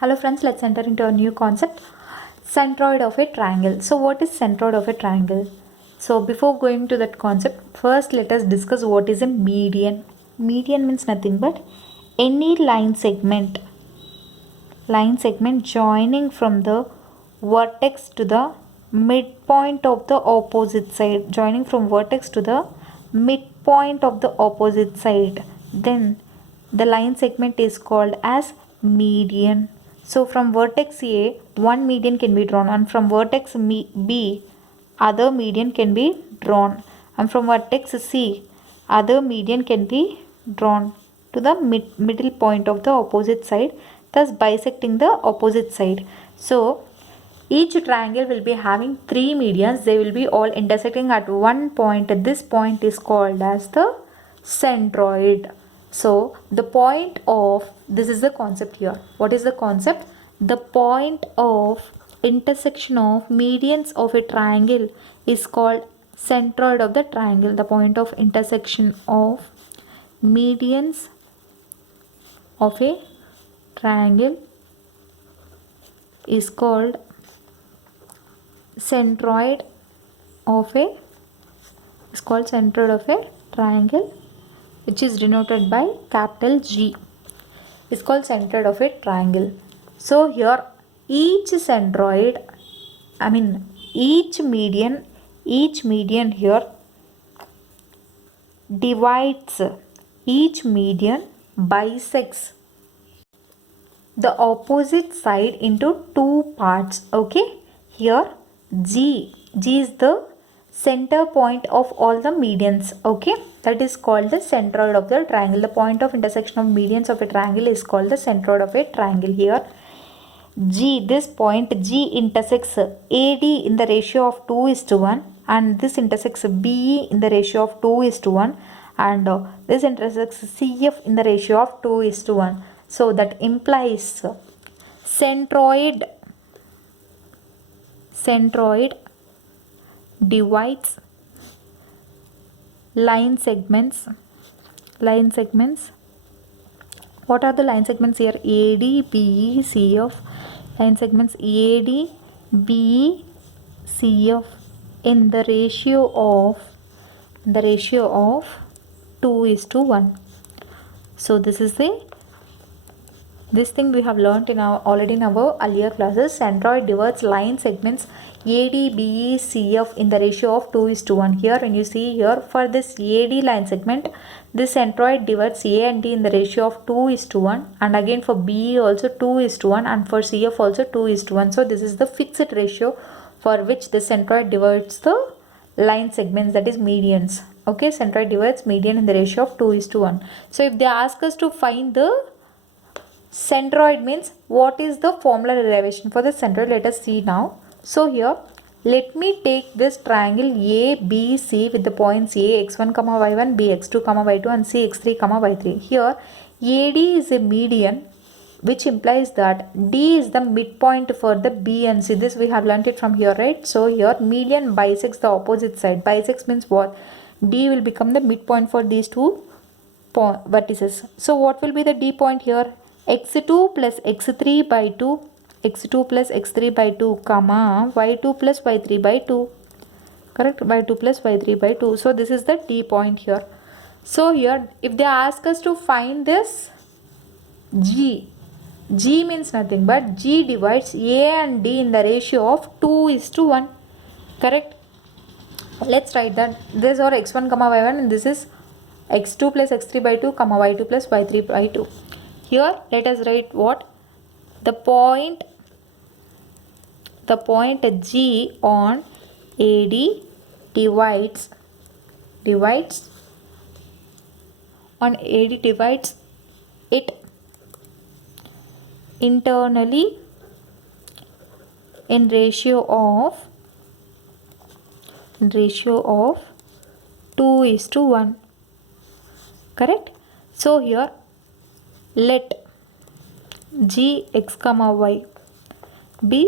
Hello friends, let's enter into a new concept, centroid of a triangle. So what is centroid of a triangle? So before going to that concept, first let us discuss what is a median. Median means nothing but any line segment joining from the vertex to the midpoint of the opposite side, then the line segment is called as median. So from vertex A, one median can be drawn, and from vertex B, other median can be drawn, and from vertex C, other median can be drawn to the middle point of the opposite side, thus bisecting the opposite side. So each triangle will be having three medians. They will be all intersecting at one point. This point is called as the centroid. So the point of, this is the concept here. What is the concept? The point of intersection of medians of a triangle is called centroid of the triangle. The point of intersection of medians of a triangle is called centroid of a triangle, which is denoted by capital G, is called centroid of a triangle. So here each median here divides, each median bisects the opposite side into two parts. Okay, here G is the center point of all the medians. Okay, that is called the centroid of the triangle. The point of intersection of medians of a triangle is called the centroid of a triangle. Here G, this point G intersects AD in the ratio of 2:1, and this intersects BE in the ratio of 2:1, and this intersects CF in the ratio of 2:1. So that implies centroid divides line segments. What are the line segments here? AD, BE, CF. Line segments AD, BE, CF in the ratio of 2:1. So this thing we have learnt already in our earlier classes. Centroid divides line segments AD, BE, CF in the ratio of 2:1. Here when you see here, for this AD line segment, this centroid divides A and D in the ratio of 2:1, and again for BE also 2:1, and for CF also 2:1. So this is the fixed ratio for which the centroid divides the line segments, that is medians. Okay, centroid divides median in the ratio of 2:1. So if they ask us to find the centroid, means what is the formula derivation for the centroid, let us see now. So here let me take this triangle ABC with the points A x1, y1, B x2, y2, and C x3, y3. Here AD is a median, which implies that D is the midpoint for the B and C. This we have learnt it from here, right? So here median bisects the opposite side. Bisects means what? D will become the midpoint for these two vertices. So what will be the D point here? x2 plus x3 by 2, x2 plus x3 by 2, comma, y2 plus y3 by 2. Correct? y2 plus y3 by 2. So this is the D point here. So here if they ask us to find this G means nothing but G divides A and D in the ratio of 2:1. Correct? Let's write that. This are x1, y1, and this is x2 plus x3 by 2, y2 plus y3 by 2. Here let us write what? The point G on AD divides it internally in ratio of 2:1. Correct? So here let G x, y be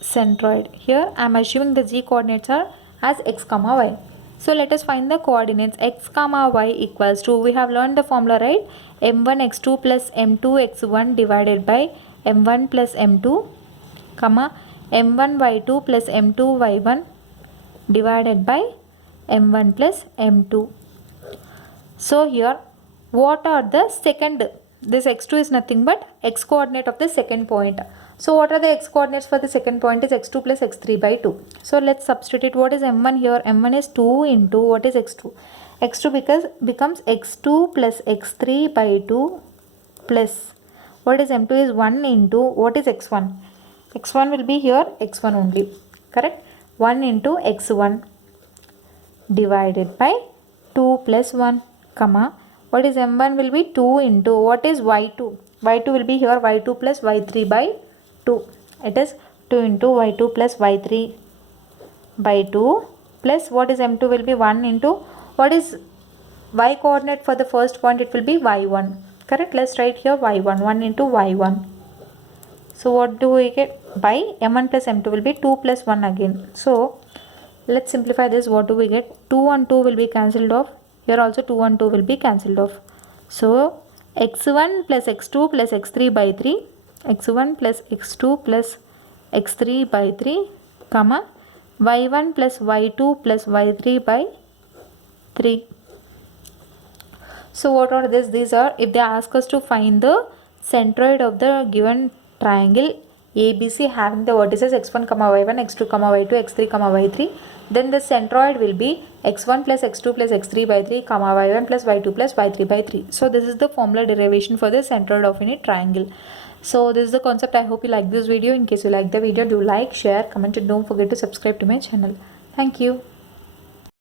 centroid. Here I am assuming the G coordinates are as x, y. So let us find the coordinates. X, y equals to, we have learned the formula, right? m1 x2 plus m2 x1 divided by m1 plus m2, comma m1 y2 plus m2 y1 divided by m1 plus m2. So here what are the second, this x2 is nothing but x coordinate of the second point. So what are the x coordinates for the second point is x2 plus x3 by 2. So let's substitute. What is m1 here? m1 is 2 into what is x2? x2 becomes x2 plus x3 by 2 plus what is m2 is 1 into what is x1? x1 will be here x1 only, correct? 1 into x1 divided by 2 plus 1, comma what is m1 will be 2 into what is y2? y2 will be here y2 plus y3 by 2. It is 2 into y2 plus y3 by 2 plus what is m2 will be 1 into what is y coordinate for the first point, it will be y1, correct? Let's write here y1, 1 into y1. So what do we get? By m1 plus m2 will be 2 plus 1 again. So let's simplify this. What do we get? 2 and 2 will be cancelled off. Here also 2 and 2 will be cancelled off. So x1 plus x2 plus x3 by 3, x1 plus x2 plus x3 by 3, comma y1 plus y2 plus y3 by 3. So what are this? These are, if they ask us to find the centroid of the given triangle ABC having the vertices x1, y1, x2, y2, x3, y3, then the centroid will be x1 plus x2 plus x3 by 3, y1 plus y2 plus y3 by 3. So this is the formula derivation for the centroid of any triangle. So this is the concept. I hope you like this video. In case you like the video, do like, share, comment, and don't forget to subscribe to my channel. Thank you.